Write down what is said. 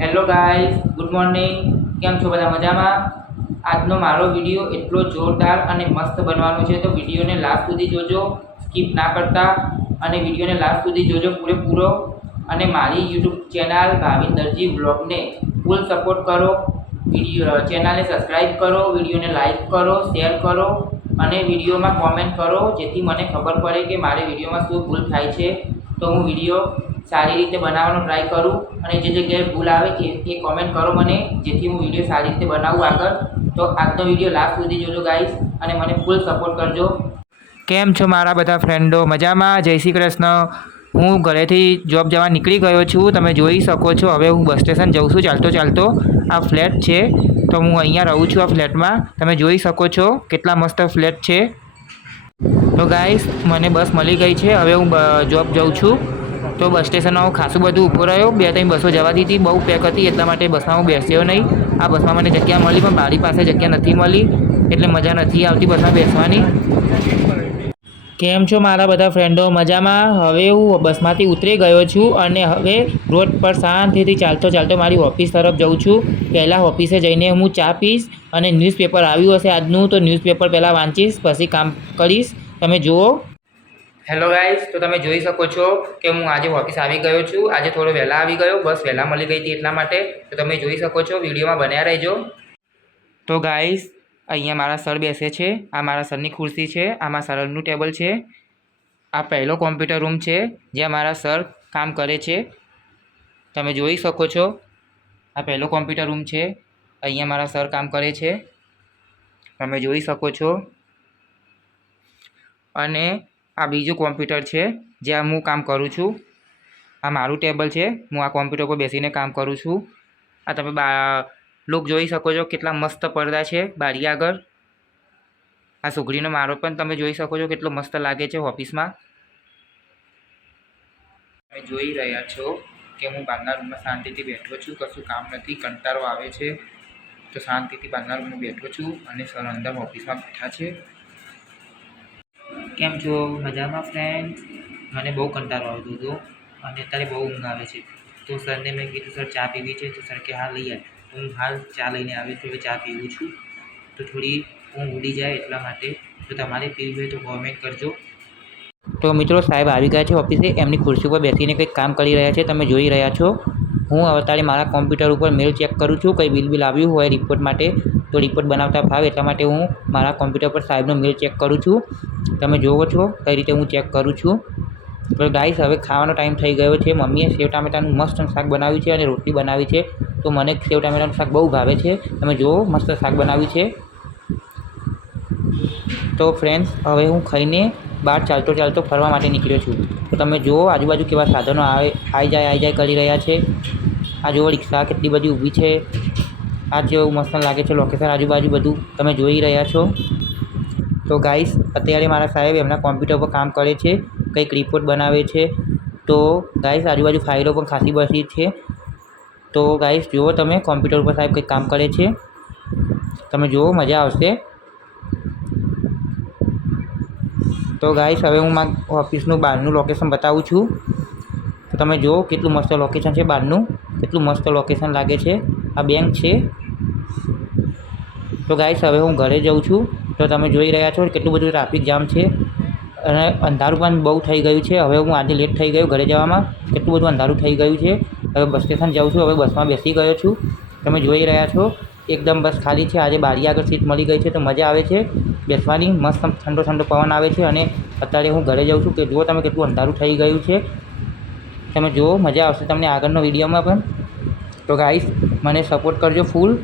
Hello guys, good morning. કેમ છો બધા મજામાં? આજનો મારો વિડીયો એટલો જોરદાર અને મસ્ત બનવાનો છે, તો વિડીયોને લાસ્ટ સુધી જોજો, સ્કીપ ના કરતા, અને વિડીયોને લાસ્ટ સુધી જોજો પૂરેપૂરો. અને મારી યુટ્યુબ ચેનલ ભાવિન દરજી વ્લોગને ફૂલ સપોર્ટ કરો. વિડીયો ચેનલને સબસ્ક્રાઈબ કરો, વિડીયોને લાઈક કરો, શેર કરો અને વિડીયોમાં કોમેન્ટ કરો, જેથી મને ખબર પડે કે મારે વિડીયોમાં શું ભૂલ થાય છે, તો હું વિડીયો સારી રીતે બનાવવાનો ટ્રાય કરું. અને જે જગ્યાએ ભૂલ આવે એ કોમેન્ટ કરો મને, જેથી હું વિડીયો સારી રીતે બનાવું આગળ. તો આજનો વિડીયો લાસ્ટ સુધી જોજો ગાઈસ, અને મને ફૂલ સપોર્ટ કરજો. કેમ છો મારા બધા ફ્રેન્ડો? મજામાં? જય શ્રી કૃષ્ણ. હું ઘરેથી જોબ જવા નીકળી ગયો છું, તમે જોઈ શકો છો. હવે હું બસ સ્ટેશન જઉં છું ચાલતો ચાલતો. આ ફ્લેટ છે, તો હું અહીંયા રહું છું આ ફ્લેટમાં. તમે જોઈ શકો છો કેટલા મસ્ત ફ્લેટ છે. તો ગાઈસ, મને બસ મળી ગઈ છે, હવે હું જોબ જાઉં છું. તો બસ સ્ટેશનમાં હું ખાસું બધું ઊભો રહ્યો, 2-3 બસો જવાતી હતી, બહુ પેક હતી, એટલા માટે બસમાં હું બેસ્યો નહીં. આ બસમાં મને જગ્યા મળી, પણ મારી પાસે જગ્યા નથી મળી, એટલે મજા નથી આવતી બસમાં બેસવાની. કેમ છો મારા બધા ફ્રેન્ડો? મજામાં? હવે હું બસમાંથી ઉતરી ગયો છું અને હવે રોડ પર શાંતિથી ચાલતો ચાલતો મારી ઓફિસ તરફ જાઉં છું. પહેલાં ઓફિસે જઈને હું ચા પીશ, અને ન્યૂઝપેપર આવ્યું હશે આજનું, તો ન્યૂઝપેપર પહેલાં વાંચીશ, પછી કામ કરીશ. તમે જુઓ. હેલો ગાઈસ, તો તમે જોઈ શકો છો કે હું આજે ઓફિસ આવી ગયો છું. આજે થોડો વહેલા આવી ગયો, બસ વહેલા મળી ગઈ હતી એટલા માટે. તો તમે જોઈ શકો છો, વિડીયોમાં બન્યા રહેજો. તો ગાઈસ, અહીંયા મારા સર બેસે છે, આ મારા સરની ખુરશી છે, આમાં સરનું ટેબલ છે. આ પહેલો કોમ્પ્યુટર રૂમ છે, જ્યાં મારા સર કામ કરે છે. તમે જોઈ શકો છો, આ પહેલો કોમ્પ્યુટર રૂમ છે, અહીંયા મારા સર કામ કરે છે. તમે જોઈ શકો છો. અને આ બીજું કોમ્પ્યુટર છે, જ્યાં હું કામ કરું છું. આ મારું ટેબલ છે, હું આ કોમ્પ્યુટર પર બેસીને કામ કરું છું. આ તમે લુક જોઈ શકો છો, કેટલા મસ્ત પડદા છે બારી આગળ. આ સુગડીનો મારો પણ તમે જોઈ શકો છો, કેટલો મસ્ત લાગે છે ઓફિસમાં. તમે જોઈ રહ્યા છો કે હું બહારના રૂમમાં શાંતિથી બેઠો છું, કશું કામ નથી, કંટાળો આવે છે, તો શાંતિથી બહારના રૂમમાં બેઠો છું, અને સર અંદર ઓફિસમાં બેઠા છે. કેમ છો? મજામાં ફ્રેન્ડ? મને બહુ કંટાળો આવતો હતો, અને અત્યારે બહુ ઊંઘ આવે છે. તો સરને મેં કીધું, સર ચા પીવી છે? તો સર કે હા લઈ આવે. તો હું હાલ ચા લઈને આવ્યો છું, હવે ચા પીવું છું. તો થોડી ઊંઘ ઉડી જાય એટલા માટે. તો તમારે પીવું હોય તો કોમેન્ટ કરજો. તો મિત્રો, સાહેબ આવી ગયા છે ઓફિસે, એમની ખુરશી ઉપર બેસીને કંઈક કામ કરી રહ્યા છે, તમે જોઈ રહ્યા છો. હું અત્યારે મારા કોમ્પ્યુટર ઉપર મેલ ચેક કરું છું, કંઈ બિલ આવ્યું હોય રિપોર્ટ માટે, તો રિપોર્ટ બનાવતા ફાવે એટલા માટે હું મારા કોમ્પ્યુટર પર સાહેબનો મેલ ચેક કરું છું. તમે જુઓ છો કઈ રીતે હું ચેક કરું છું. તો ગાઈસ, હવે ખાવાનો ટાઈમ થઈ ગયો છે. મમ્મીએ સેવ ટામેટાનું મસ્ત શાક બનાવ્યું છે અને રોટલી બનાવી છે. તો મને સેવ ટામેટાનું શાક બહુ ભાવે છે. તમે જુઓ, મસ્ત શાક બનાવ્યું છે. તો ફ્રેન્ડ્સ, હવે હું ખાઈને બહાર ચાલતો ચાલતો ફરવા માટે નીકળ્યો છું. તો તમે જુઓ આજુબાજુ કેવા સાધનો આવી જાય કરી રહ્યા છે. આ જુઓ, રિક્ષા કેટલી બધી ઊભી છે. આ જેવું મસ્ત લાગે છે લોકેશન આજુબાજુ બધું તમે જોઈ રહ્યા છો. તો ગાઈસ, અત્યારે મારા સાહેબ એમના કોમ્પ્યુટર પર કામ કરે છે, કંઈક રિપોર્ટ બનાવે છે. તો ગાઈસ, આજુબાજુ ફાઇલો પણ ખાસી બધી છે. તો ગાઈસ જુઓ, તમે કોમ્પ્યુટર ઉપર સાહેબ કંઈક કામ કરે છે, તમે જુઓ, મજા આવશે. તો ગાઈસ, હવે હું મારા ઓફિસનું બહારનું લોકેશન બતાવું છું. તો તમે જુઓ કેટલું મસ્ત લોકેશન છે બહારનું, કેટલું મસ્ત લોકેશન લાગે છે. આ બેંક છે. તો ગાઈસ, હવે હું ઘરે જાઉં છું. તો તમે જોઈ રહ્યા છો કેટલું બધું ટ્રાફિક જામ છે, અને અંધારું પણ બહુ થઈ ગયું છે. હવે હું આજે લેટ થઈ ગયું ઘરે જવામાં, કેટલું બધું અંધારું થઈ ગયું છે. હવે બસ સ્ટેશન જાઉં છું, હવે બસમાં બેસી ગયો છું. તમે જોઈ રહ્યા છો એકદમ બસ ખાલી છે. આજે બારી આગળ સીટ મળી ગઈ છે, તો મજા આવે છે બેસવાની, મસ્ત ઠંડો ઠંડો પવન આવે છે. અને અત્યારે હું ઘરે જાઉં છું. કે જુઓ તમે કેટલું અંધારું થઈ ગયું છે. તમે જુઓ, મજા આવશે તમને આગળનો વિડીયોમાં પણ. તો ગાઈસ, મને સપોર્ટ કરજો ફૂલ.